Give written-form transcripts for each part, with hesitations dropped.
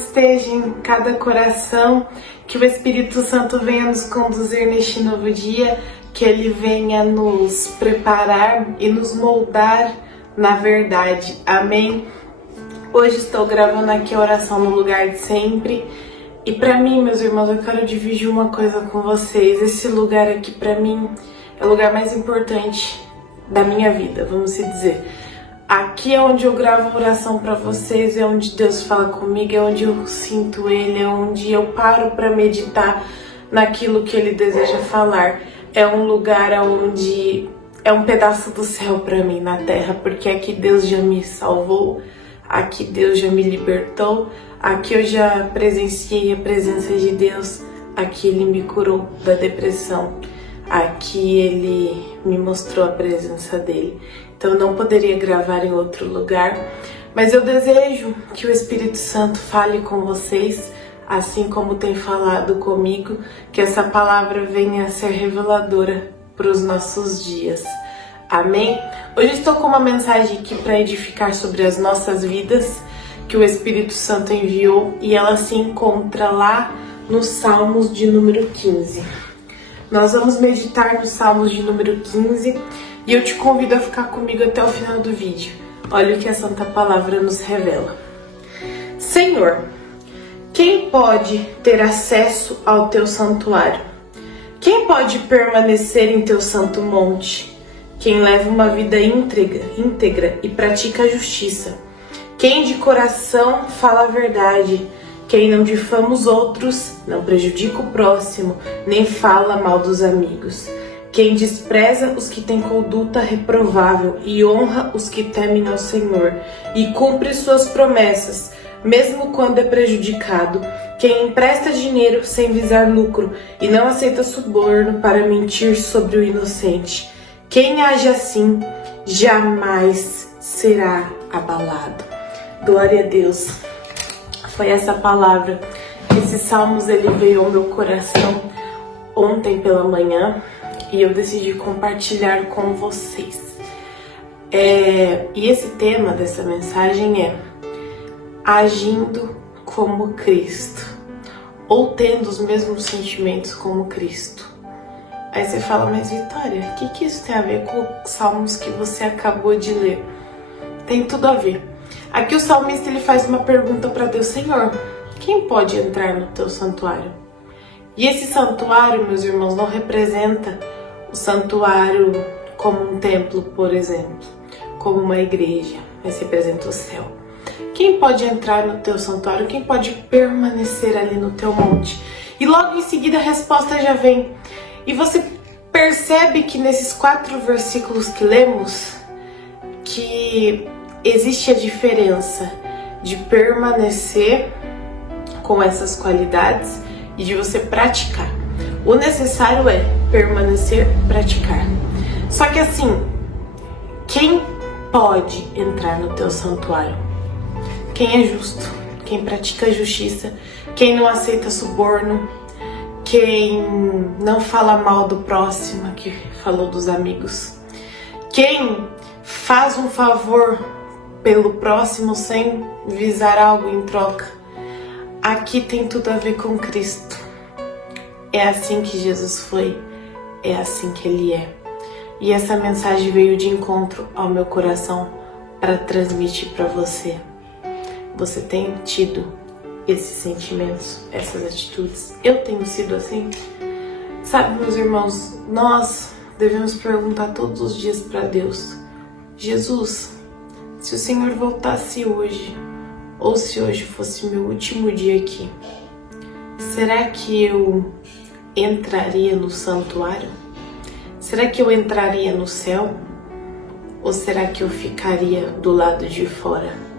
esteja em cada coração, que o Espírito Santo venha nos conduzir neste novo dia, que Ele venha nos preparar e nos moldar na verdade. Amém? Hoje estou gravando aqui a oração no lugar de sempre. E para mim, meus irmãos, eu quero dividir uma coisa com vocês. Esse lugar aqui para mim é o lugar mais importante da minha vida, vamos dizer. Aqui é onde eu gravo a oração para vocês, é onde Deus fala comigo, é onde eu sinto Ele, é onde eu paro para meditar naquilo que Ele deseja falar. É um lugar onde é um pedaço do céu para mim na terra, porque aqui Deus já me salvou, aqui Deus já me libertou, aqui eu já presenciei a presença de Deus, aqui Ele me curou da depressão, aqui Ele me mostrou a presença dEle. Então eu não poderia gravar em outro lugar, mas eu desejo que o Espírito Santo fale com vocês, assim como tem falado comigo, que essa palavra venha a ser reveladora para os nossos dias. Amém? Hoje estou com uma mensagem aqui para edificar sobre as nossas vidas, que o Espírito Santo enviou, e ela se encontra lá nos Salmos de número 15. Nós vamos meditar nos Salmos de número 15 e eu te convido a ficar comigo até o final do vídeo. Olha o que a Santa Palavra nos revela. Senhor, quem pode ter acesso ao teu santuário? Quem pode permanecer em teu santo monte? Quem leva uma vida íntegra e pratica a justiça. Quem de coração fala a verdade. Quem não difama os outros, não prejudica o próximo, nem fala mal dos amigos. Quem despreza os que têm conduta reprovável e honra os que temem ao Senhor e cumpre suas promessas, mesmo quando é prejudicado. Quem empresta dinheiro sem visar lucro e não aceita suborno para mentir sobre o inocente. Quem age assim jamais será abalado. Glória a Deus. Foi essa palavra. Esses salmos ele veio ao meu coração ontem pela manhã e eu decidi compartilhar com vocês. E esse tema dessa mensagem é agindo como Cristo, ou tendo os mesmos sentimentos como Cristo. Aí você fala, mas Vitória, o que isso tem a ver com os salmos que você acabou de ler? Tem tudo a ver. Aqui o salmista ele faz uma pergunta para Deus: Senhor, quem pode entrar no teu santuário? E esse santuário, meus irmãos, não representa o santuário como um templo, por exemplo, como uma igreja, mas representa o céu. Quem pode entrar no teu santuário? Quem pode permanecer ali no teu monte? E logo em seguida a resposta já vem. E você percebe que nesses 4 versículos que lemos, que existe a diferença de permanecer com essas qualidades e de você praticar. O necessário é permanecer, praticar. Só que assim, quem pode entrar no teu santuário? Quem é justo, quem pratica a justiça, quem não aceita suborno, quem não fala mal do próximo, que falou dos amigos, quem faz um favor pelo próximo sem visar algo em troca. Aqui tem tudo a ver com Cristo. É assim que Jesus foi, é assim que Ele é. E essa mensagem veio de encontro ao meu coração para transmitir para você. Você tem tido esses sentimentos, essas atitudes? Eu tenho sido assim? Sabe, meus irmãos, nós devemos perguntar todos os dias para Deus: Jesus, se o Senhor voltasse hoje, ou se hoje fosse meu último dia aqui, será que eu entraria no santuário? Será que eu entraria no céu? Ou será que eu ficaria do lado de fora?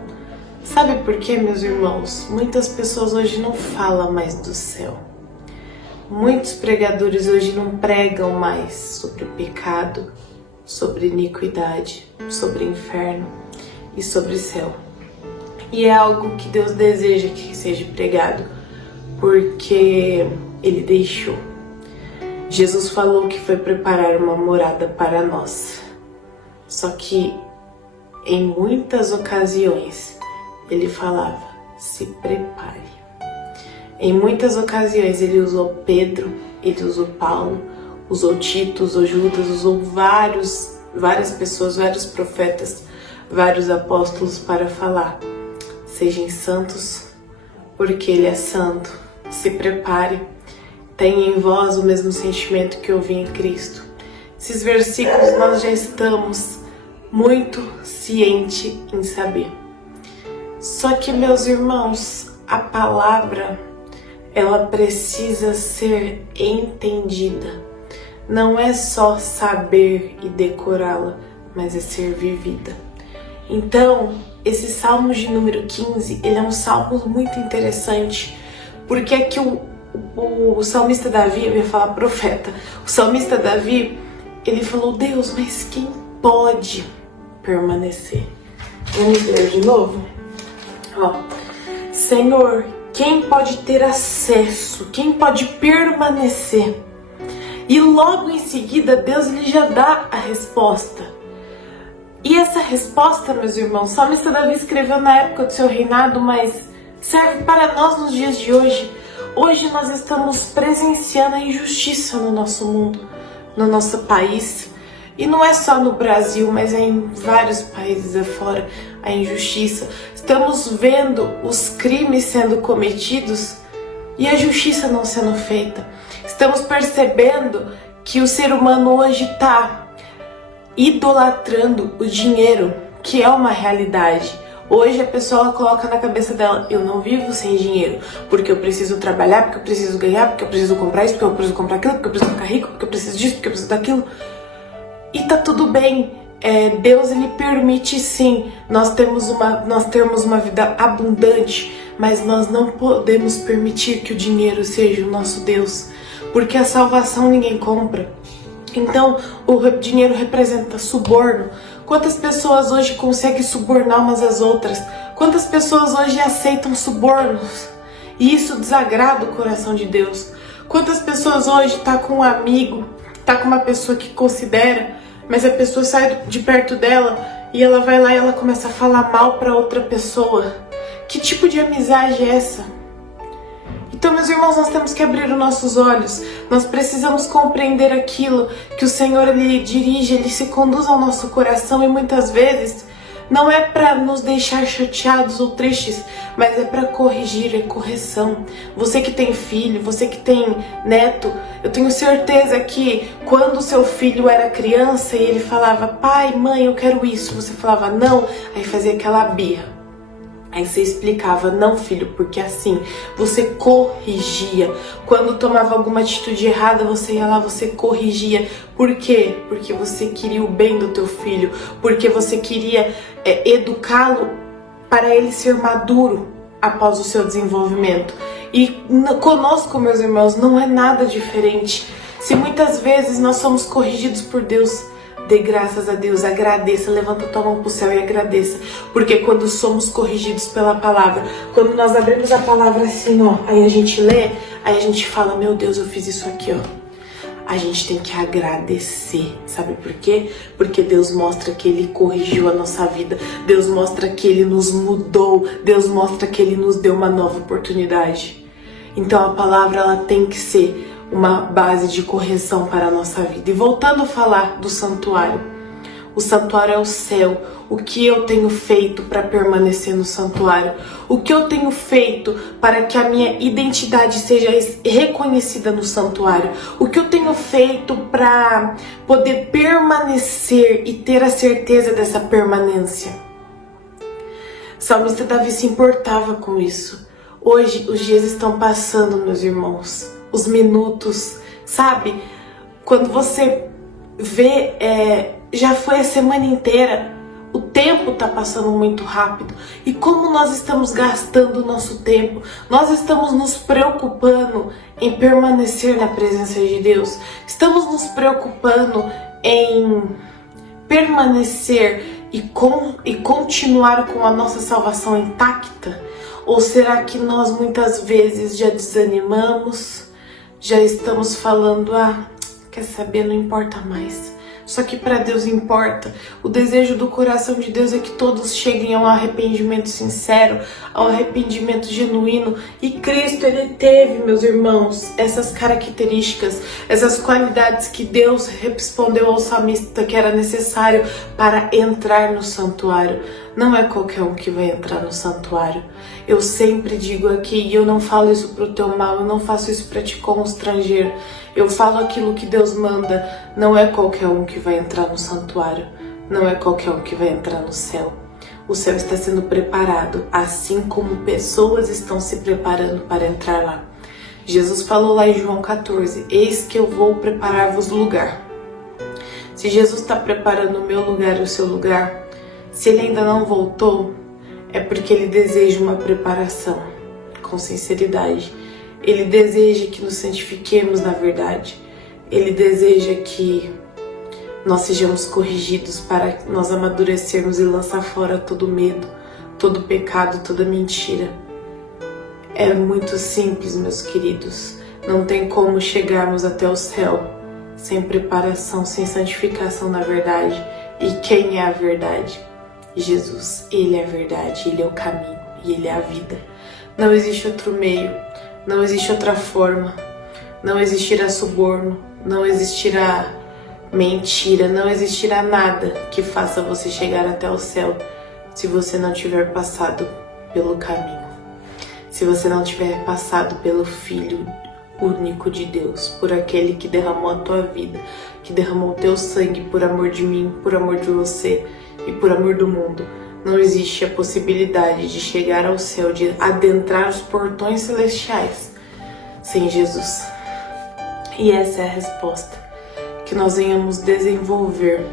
Sabe por quê, meus irmãos? Muitas pessoas hoje não falam mais do céu. Muitos pregadores hoje não pregam mais sobre o pecado, sobre iniquidade, sobre inferno e sobre céu. E é algo que Deus deseja que seja pregado, porque Ele deixou. Jesus falou que foi preparar uma morada para nós. Só que em muitas ocasiões Ele falava: se prepare. Em muitas ocasiões ele usou Pedro, ele usou Paulo, usou Tito, usou Judas, usou várias pessoas, vários profetas, vários apóstolos para falar: sejam santos, porque ele é santo. Se prepare, tenha em vós o mesmo sentimento que eu vi em Cristo. Esses versículos nós já estamos muito cientes em saber. Só que, meus irmãos, a palavra, ela precisa ser entendida. Não é só saber e decorá-la, mas é ser vivida. Então, esse Salmo de número 15, ele é um salmo muito interessante, porque aqui o salmista Davi, eu ia falar profeta, o salmista Davi, ele falou: Deus, mas quem pode permanecer? Vamos ler de novo? Ó, Senhor, quem pode ter acesso? Quem pode permanecer? E logo em seguida, Deus lhe já dá a resposta. E essa resposta, meus irmãos, o salmista Davi escreveu na época do seu reinado, mas serve para nós nos dias de hoje. Hoje nós estamos presenciando a injustiça no nosso mundo, no nosso país. E não é só no Brasil, mas é em vários países afora a injustiça. Estamos vendo os crimes sendo cometidos e a justiça não sendo feita. Estamos percebendo que o ser humano hoje está idolatrando o dinheiro, que é uma realidade. Hoje a pessoa coloca na cabeça dela: eu não vivo sem dinheiro, porque eu preciso trabalhar, porque eu preciso ganhar, porque eu preciso comprar isso, porque eu preciso comprar aquilo, porque eu preciso ficar rico, porque eu preciso disso, porque eu preciso daquilo. E tá tudo bem. Deus, ele permite sim nós termos uma vida abundante, mas nós não podemos permitir que o dinheiro seja o nosso Deus, porque a salvação ninguém compra. Então o dinheiro representa suborno. Quantas pessoas hoje conseguem subornar umas às outras? Quantas pessoas hoje aceitam subornos? E isso desagrada o coração de Deus. Quantas pessoas hoje tá com um amigo, tá com uma pessoa que considera, mas a pessoa sai de perto dela e ela vai lá e ela começa a falar mal para outra pessoa. Que tipo de amizade é essa? Então, meus irmãos, nós temos que abrir os nossos olhos. Nós precisamos compreender aquilo que o Senhor, ele dirige, ele se conduz ao nosso coração, e muitas vezes não é para nos deixar chateados ou tristes, mas é para corrigir, é correção. Você que tem filho, você que tem neto, eu tenho certeza que quando o seu filho era criança e ele falava: pai, mãe, eu quero isso, você falava não, aí fazia aquela birra. Aí você explicava: não, filho, porque assim, você corrigia. Quando tomava alguma atitude errada, você ia lá, você corrigia. Por quê? Porque você queria o bem do teu filho, porque você queria educá-lo para ele ser maduro após o seu desenvolvimento. E conosco, meus irmãos, não é nada diferente. Se muitas vezes nós somos corrigidos por Deus, dê graças a Deus, agradeça, levanta tua mão pro céu e agradeça. Porque quando somos corrigidos pela palavra, quando nós abrimos a palavra assim, ó, aí a gente lê, aí a gente fala: meu Deus, eu fiz isso aqui, ó. A gente tem que agradecer, sabe por quê? Porque Deus mostra que Ele corrigiu a nossa vida, Deus mostra que Ele nos mudou, Deus mostra que Ele nos deu uma nova oportunidade. Então a palavra, ela tem que ser uma base de correção para a nossa vida. E voltando a falar do santuário, o santuário é o céu. O que eu tenho feito para permanecer no santuário? O que eu tenho feito para que a minha identidade seja reconhecida no santuário? O que eu tenho feito para poder permanecer e ter a certeza dessa permanência? O salmista Davi se importava com isso. Hoje os dias estão passando, meus irmãos, os minutos, sabe? Quando você vê, já foi a semana inteira, o tempo tá passando muito rápido. E como nós estamos gastando o nosso tempo? Nós estamos nos preocupando em permanecer na presença de Deus? Estamos nos preocupando em permanecer e continuar com a nossa salvação intacta? Ou será que nós muitas vezes já desanimamos? Já estamos falando: quer saber, não importa mais. Só que para Deus importa. O desejo do coração de Deus é que todos cheguem ao arrependimento sincero, ao arrependimento genuíno. E Cristo, ele teve, meus irmãos, essas características, essas qualidades que Deus respondeu ao salmista que era necessário para entrar no santuário. Não é qualquer um que vai entrar no santuário. Eu sempre digo aqui, e eu não falo isso pro teu mal, eu não faço isso para te constranger. Eu falo aquilo que Deus manda. Não é qualquer um que vai entrar no santuário. Não é qualquer um que vai entrar no céu. O céu está sendo preparado, assim como pessoas estão se preparando para entrar lá. Jesus falou lá em João 14, eis que eu vou preparar-vos lugar. Se Jesus está preparando o meu lugar e o seu lugar, se ele ainda não voltou, é porque ele deseja uma preparação, com sinceridade. Ele deseja que nos santifiquemos na verdade. Ele deseja que nós sejamos corrigidos para nós amadurecermos e lançar fora todo medo, todo pecado, toda mentira. É muito simples, meus queridos. Não tem como chegarmos até o céu sem preparação, sem santificação na verdade. E quem é a verdade? Jesus. Ele é a verdade, ele é o caminho e ele é a vida. Não existe outro meio, não existe outra forma, não existirá suborno, não existirá mentira, não existirá nada que faça você chegar até o céu se você não tiver passado pelo caminho, se você não tiver passado pelo Filho único de Deus, por aquele que derramou a tua vida, que derramou o teu sangue por amor de mim, por amor de você e por amor do mundo. Não existe a possibilidade de chegar ao céu, de adentrar os portões celestiais sem Jesus. E essa é a resposta, que nós venhamos desenvolver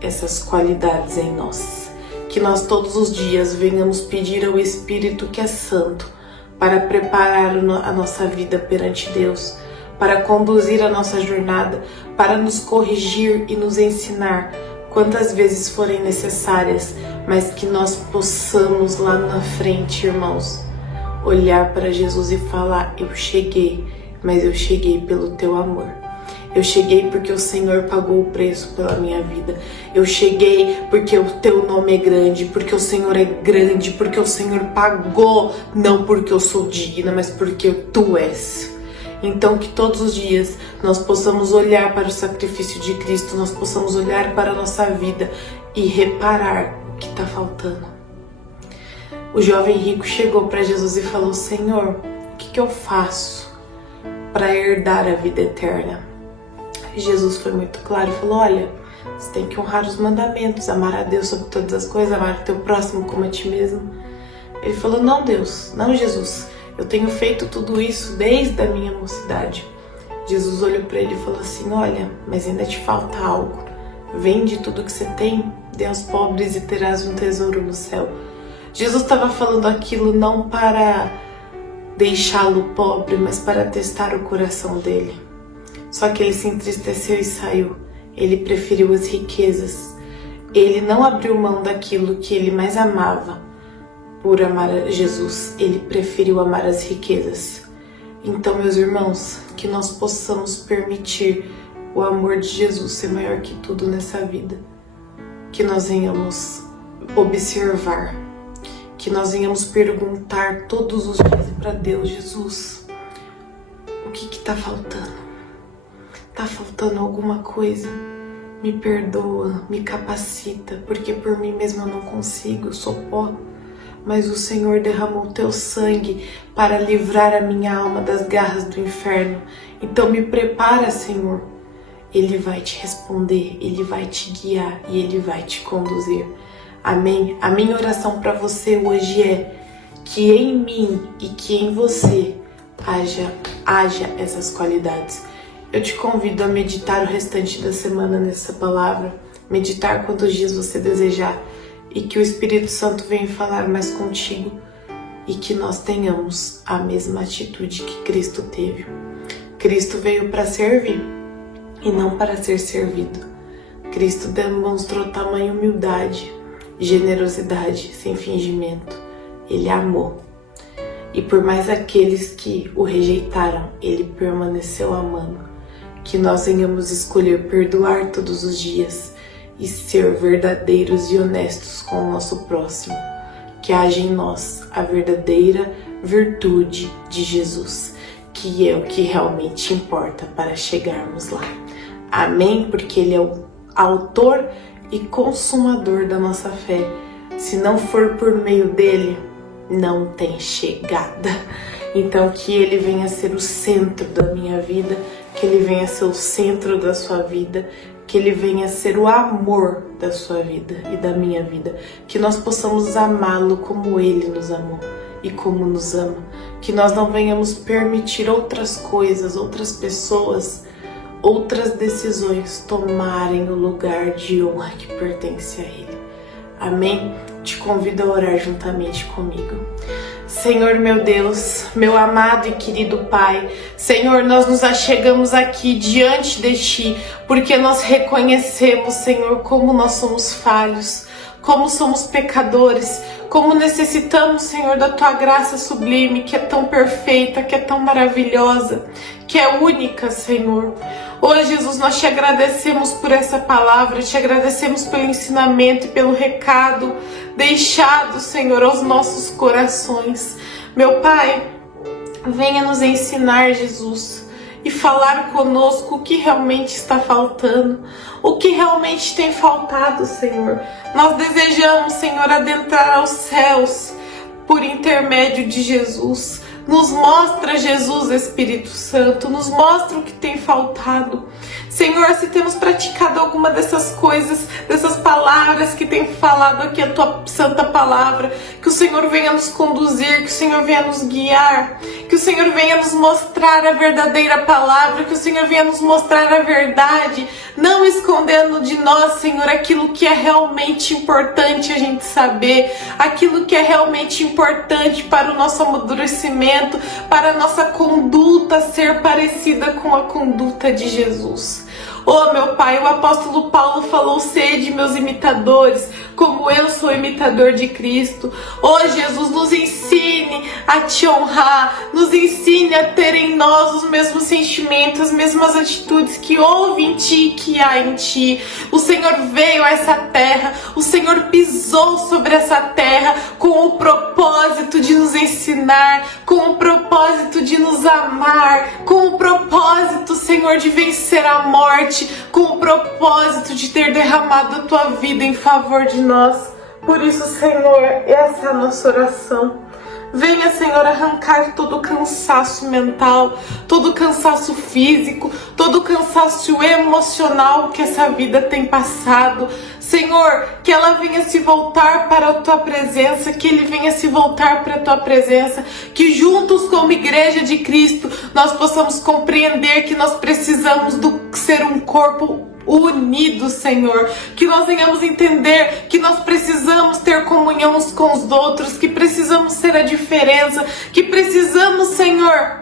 essas qualidades em nós, que nós todos os dias venhamos pedir ao Espírito que é santo para preparar a nossa vida perante Deus, para conduzir a nossa jornada, para nos corrigir e nos ensinar quantas vezes forem necessárias, mas que nós possamos lá na frente, irmãos, olhar para Jesus e falar: eu cheguei, mas eu cheguei pelo teu amor. Eu cheguei porque o Senhor pagou o preço pela minha vida. Eu cheguei porque o teu nome é grande, porque o Senhor é grande, porque o Senhor pagou, não porque eu sou digna, mas porque tu és. Então que todos os dias nós possamos olhar para o sacrifício de Cristo, nós possamos olhar para a nossa vida e reparar o que está faltando. O jovem rico chegou para Jesus e falou: Senhor, o que eu faço para herdar a vida eterna? Jesus foi muito claro e falou: olha, você tem que honrar os mandamentos, amar a Deus sobre todas as coisas, amar o teu próximo como a ti mesmo. Ele falou: não, Deus, não, Jesus, eu tenho feito tudo isso desde a minha mocidade. Jesus olhou para ele e falou assim: olha, mas ainda te falta algo. Vende tudo que você tem, dê aos pobres e terás um tesouro no céu. Jesus estava falando aquilo não para deixá-lo pobre, mas para testar o coração dele. Só que ele se entristeceu e saiu. Ele preferiu as riquezas. Ele não abriu mão daquilo que ele mais amava por amar a Jesus. Ele preferiu amar as riquezas. Então, meus irmãos, que nós possamos permitir o amor de Jesus ser maior que tudo nessa vida. Que nós venhamos observar. Que nós venhamos perguntar todos os dias para Deus: Jesus, o que está faltando? Tá faltando alguma coisa? Me perdoa, me capacita, porque por mim mesma eu não consigo, eu sou pó. Mas o Senhor derramou o teu sangue para livrar a minha alma das garras do inferno. Então me prepara, Senhor. Ele vai te responder, Ele vai te guiar e Ele vai te conduzir. Amém? A minha oração para você hoje é que em mim e que em você haja essas qualidades. Eu te convido a meditar o restante da semana nessa palavra, meditar quantos dias você desejar, e que o Espírito Santo venha falar mais contigo e que nós tenhamos a mesma atitude que Cristo teve. Cristo veio para servir e não para ser servido. Cristo demonstrou tamanha humildade, generosidade, sem fingimento. Ele amou. E por mais aqueles que o rejeitaram, ele permaneceu amando. que nós venhamos escolher perdoar todos os dias e ser verdadeiros e honestos com o nosso próximo, que haja em nós a verdadeira virtude de Jesus, que é o que realmente importa para chegarmos lá. Amém? Porque Ele é o autor e consumador da nossa fé. Se não for por meio dele, não tem chegada. Então que Ele venha ser o centro da minha vida, que Ele venha ser o centro da sua vida, que Ele venha ser o amor da sua vida e da minha vida, que nós possamos amá-lo como Ele nos amou e como nos ama, que nós não venhamos permitir outras coisas, outras pessoas, outras decisões tomarem o lugar de honra que pertence a Ele. Amém? Te convido a orar juntamente comigo. Senhor meu Deus, meu amado e querido Pai, Senhor, nós nos achegamos aqui diante de Ti, porque nós reconhecemos, Senhor, como nós somos falhos, como somos pecadores, como necessitamos, Senhor, da Tua graça sublime, que é tão perfeita, que é tão maravilhosa, que é única, Senhor. Hoje, Jesus, nós Te agradecemos por essa palavra, Te agradecemos pelo ensinamento e pelo recado deixado, Senhor, aos nossos corações. Meu Pai, venha nos ensinar, Jesus, e falar conosco o que realmente está faltando, o que realmente tem faltado, Senhor. Nós desejamos, Senhor, adentrar aos céus por intermédio de Jesus. Nos mostra, Jesus, Espírito Santo, nos mostra o que tem faltado. Senhor, se temos praticado alguma dessas coisas, dessas palavras que tem falado aqui a Tua santa palavra, que o Senhor venha nos conduzir, que o Senhor venha nos guiar, que o Senhor venha nos mostrar a verdadeira palavra, que o Senhor venha nos mostrar a verdade, não escondendo de nós, Senhor, aquilo que é realmente importante a gente saber, aquilo que é realmente importante para o nosso amadurecimento, para a nossa conduta ser parecida com a conduta de Jesus. Oh, meu Pai, o apóstolo Paulo falou: sede meus imitadores, como eu sou imitador de Cristo. Oh, Jesus, nos ensine a Te honrar, nos ensine a ter em nós os mesmos sentimentos, as mesmas atitudes que houve em Ti e que há em Ti. O Senhor veio a essa terra, o Senhor pisou sobre essa terra com o propósito de nos ensinar, com o propósito de nos amar, com o propósito, Senhor, de vencer a morte, com o propósito de ter derramado a Tua vida em favor de nós. Por isso, Senhor, essa é a nossa oração. Venha, Senhor, arrancar todo o cansaço mental, todo o cansaço físico, todo o cansaço emocional que essa vida tem passado. Senhor, que ela venha se voltar para a Tua presença, que Ele venha se voltar para a Tua presença, que juntos como Igreja de Cristo nós possamos compreender que nós precisamos ser um corpo unido, Senhor, que nós venhamos entender que nós precisamos ter comunhão uns com os outros, que precisamos ser a diferença, que precisamos, Senhor,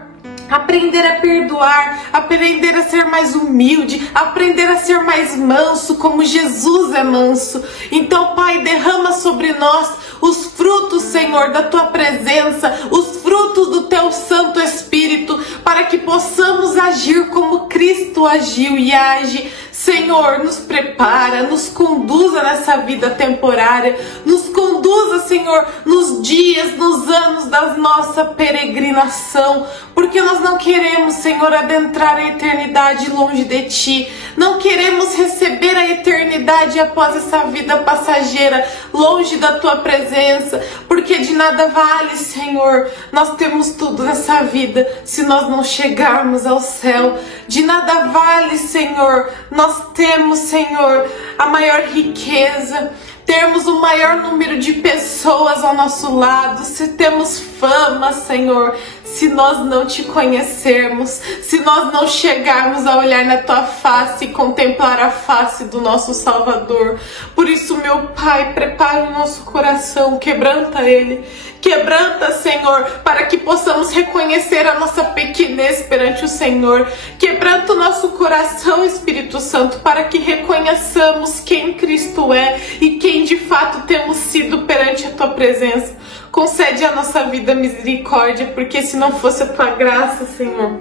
aprender a perdoar, aprender a ser mais humilde, aprender a ser mais manso, como Jesus é manso. Então, Pai, derrama sobre nós os frutos, Senhor, da Tua presença, os frutos do Teu Santo Espírito, para que possamos agir como Cristo agiu e age. Senhor, nos prepara, nos conduza nessa vida temporária, nos conduza, Senhor, nos dias, nos anos da nossa peregrinação, porque nós não queremos, Senhor, adentrar a eternidade longe de Ti, não queremos receber a eternidade após essa vida passageira, longe da Tua presença, porque de nada vale, Senhor, nós temos tudo nessa vida se nós não chegarmos ao céu. De nada vale, Senhor, nós temos, Senhor, a maior riqueza, termos o maior número de pessoas ao nosso lado, se temos fama, Senhor, se nós não Te conhecermos, se nós não chegarmos a olhar na Tua face e contemplar a face do nosso Salvador. Por isso, meu Pai, prepara o nosso coração, quebranta ele, quebranta, Senhor, para que possamos reconhecer a nossa pequenez perante o Senhor. Quebranta o nosso coração, Espírito Santo, para que reconheçamos quem Cristo é e quem de fato temos sido perante a Tua presença. Concede à nossa vida misericórdia, porque se não fosse a Tua graça, Senhor,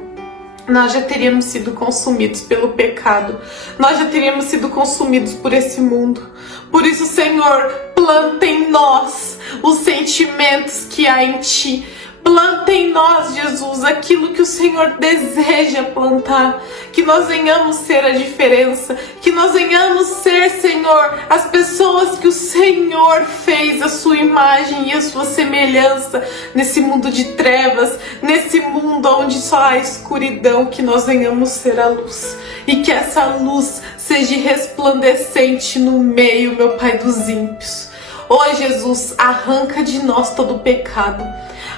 nós já teríamos sido consumidos pelo pecado, nós já teríamos sido consumidos por esse mundo. Por isso, Senhor, planta em nós os sentimentos que há em Ti. Planta em nós, Jesus, aquilo que o Senhor deseja plantar. Que nós venhamos ser a diferença. Que nós venhamos ser, Senhor, as pessoas que o Senhor fez a sua imagem e a sua semelhança nesse mundo de trevas, nesse mundo onde só há escuridão. Que nós venhamos ser a luz. E que essa luz seja resplandecente no meio, meu Pai, dos ímpios. Ó Jesus, arranca de nós todo o pecado.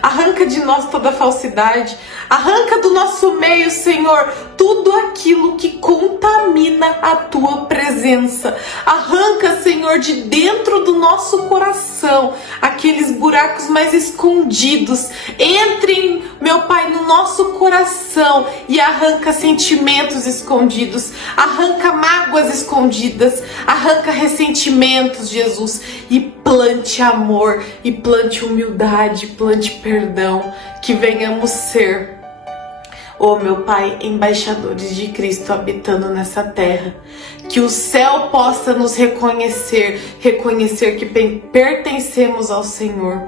Arranca de nós toda a falsidade, arranca do nosso meio, Senhor, tudo aquilo que contamina a Tua presença. Arranca, Senhor, de dentro do nosso coração, aqueles buracos mais escondidos. Entre, meu Pai, no nosso coração e arranca sentimentos escondidos, arranca mágoas escondidas, arranca ressentimentos, Jesus, e plante amor, e plante humildade, plante perdão, que venhamos ser, oh meu Pai, embaixadores de Cristo habitando nessa terra. Que o céu possa nos reconhecer que pertencemos ao Senhor.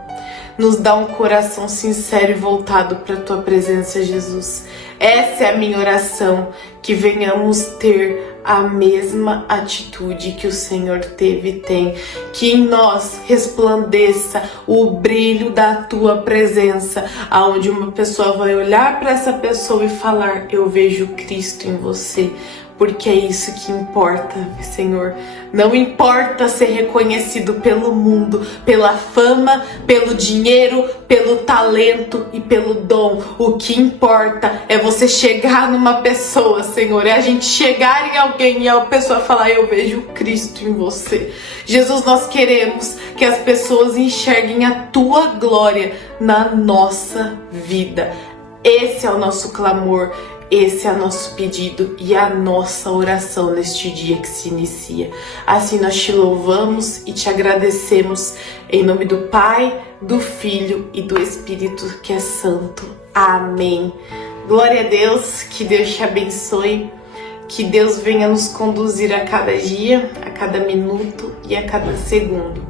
Nos dá um coração sincero e voltado para a Tua presença, Jesus. Essa é a minha oração, que venhamos ter a mesma atitude que o Senhor teve e tem. Que em nós resplandeça o brilho da Tua presença, aonde uma pessoa vai olhar para essa pessoa e falar: eu vejo Cristo em você. Porque é isso que importa, Senhor. Não importa ser reconhecido pelo mundo, pela fama, pelo dinheiro, pelo talento e pelo dom. O que importa é você chegar numa pessoa, Senhor. É a gente chegar em alguém e a pessoa falar: eu vejo Cristo em você. Jesus, nós queremos que as pessoas enxerguem a Tua glória na nossa vida. Esse é o nosso clamor. Esse é o nosso pedido e a nossa oração neste dia que se inicia. Assim nós Te louvamos e Te agradecemos em nome do Pai, do Filho e do Espírito que é Santo. Amém. Glória a Deus, que Deus Te abençoe, que Deus venha nos conduzir a cada dia, a cada minuto e a cada segundo.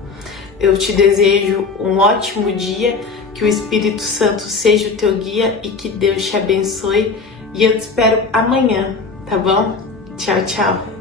Eu te desejo um ótimo dia, que o Espírito Santo seja o teu guia e que Deus te abençoe. E eu te espero amanhã, tá bom? Tchau, tchau.